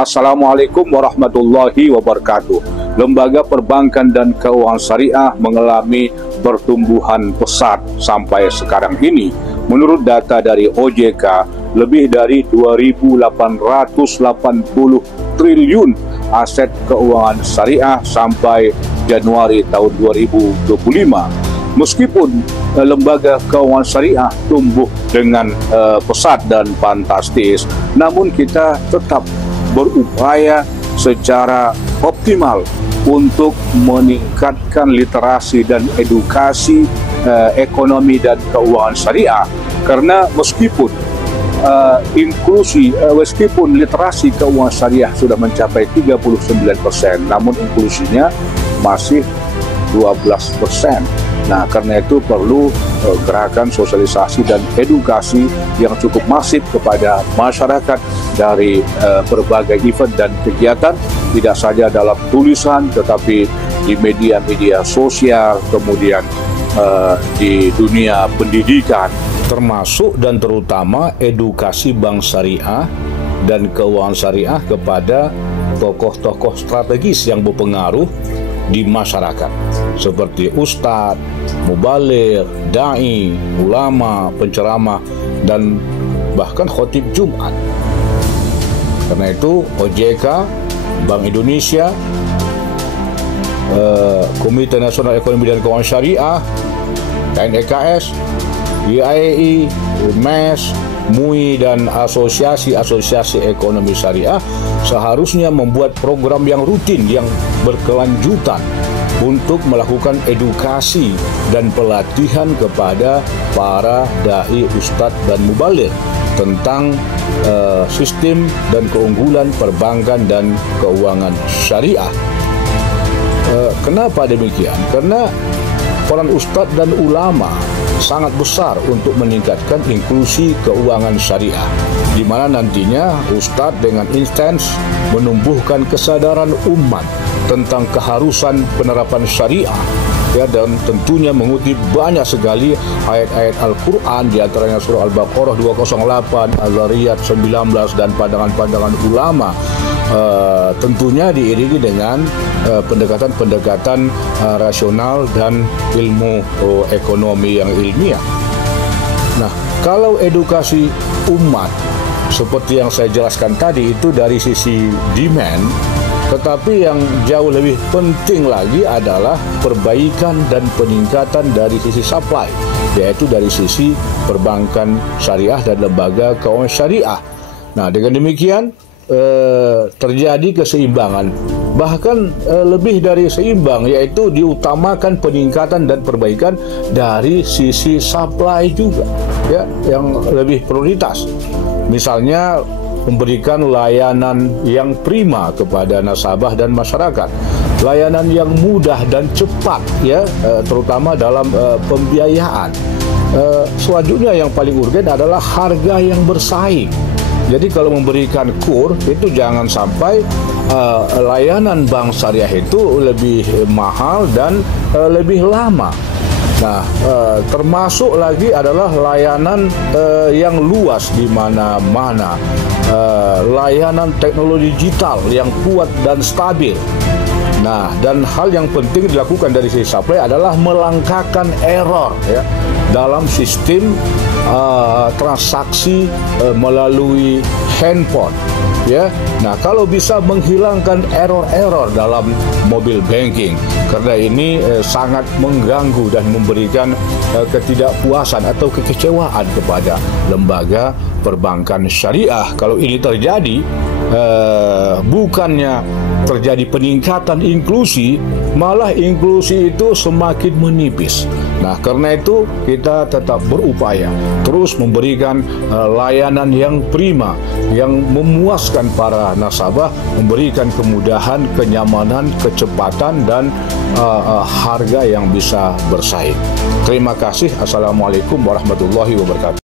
Assalamualaikum warahmatullahi wabarakatuh. Lembaga perbankan dan keuangan syariah mengalami pertumbuhan pesat sampai sekarang ini. Menurut data dari OJK, lebih dari 2.880 triliun aset keuangan syariah sampai Januari tahun 2025. Meskipun lembaga keuangan syariah tumbuh dengan pesat dan fantastis, namun kita tetap berupaya secara optimal untuk meningkatkan literasi dan edukasi ekonomi dan keuangan syariah. Karena meskipun meskipun literasi keuangan syariah sudah mencapai 39%, namun inklusinya masih 12%. Nah, karena itu perlu gerakan sosialisasi dan edukasi yang cukup masif kepada masyarakat dari berbagai event dan kegiatan, tidak saja dalam tulisan, tetapi di media-media sosial, kemudian di dunia pendidikan. Termasuk dan terutama edukasi bank syariah dan keuangan syariah kepada tokoh-tokoh strategis yang berpengaruh di masyarakat, seperti ustadz, mubaligh, dai, ulama, penceramah, dan bahkan khotib Jumat. Karena itu OJK, Bank Indonesia, Komite Nasional Ekonomi dan Keuangan Syariah, KNEKS, IAEI, MES, MUI, dan asosiasi-asosiasi ekonomi syariah seharusnya membuat program yang rutin, yang berkelanjutan untuk melakukan edukasi dan pelatihan kepada para dai, ustadz, dan mubaligh tentang sistem dan keunggulan perbankan dan keuangan syariah. Kenapa demikian? Karena peran ustadz dan ulama sangat besar untuk meningkatkan inklusi keuangan syariah, di mana nantinya ustadz dengan intens menumbuhkan kesadaran umat tentang keharusan penerapan syariah, ya, dan tentunya mengutip banyak sekali ayat-ayat Al-Quran, di antaranya surah Al-Baqarah 208, Az-Zariyat 19, dan pandangan-pandangan ulama, tentunya diiringi dengan pendekatan-pendekatan rasional dan ilmu ekonomi yang ilmiah. Nah, kalau edukasi umat seperti yang saya jelaskan tadi itu dari sisi demand, tetapi yang jauh lebih penting lagi adalah perbaikan dan peningkatan dari sisi supply, yaitu dari sisi perbankan syariah dan lembaga keuangan syariah. Nah, dengan demikian terjadi keseimbangan, bahkan lebih dari seimbang, yaitu diutamakan peningkatan dan perbaikan dari sisi supply juga, ya, yang lebih prioritas. Misalnya memberikan layanan yang prima kepada nasabah dan masyarakat, layanan yang mudah dan cepat, ya, terutama dalam pembiayaan. Selanjutnya yang paling urgen adalah harga yang bersaing. Jadi kalau memberikan KUR itu jangan sampai layanan bank syariah itu lebih mahal dan lebih lama. Nah, termasuk lagi adalah layanan yang luas di mana-mana, layanan teknologi digital yang kuat dan stabil. Nah, dan hal yang penting dilakukan dari sisi supply adalah melangkahkan error, ya, dalam sistem transaksi melalui handphone, ya. Nah, kalau bisa menghilangkan error-error dalam mobile banking, karena ini sangat mengganggu dan memberikan ketidakpuasan atau kekecewaan kepada lembaga perbankan syariah. Kalau ini terjadi, bukannya terjadi peningkatan inklusi, malah inklusi itu semakin menipis. Nah, karena itu kita tetap berupaya terus memberikan layanan yang prima, yang memuaskan para nasabah, memberikan kemudahan, kenyamanan, kecepatan, dan harga yang bisa bersaing. Terima kasih. Assalamualaikum warahmatullahi wabarakatuh.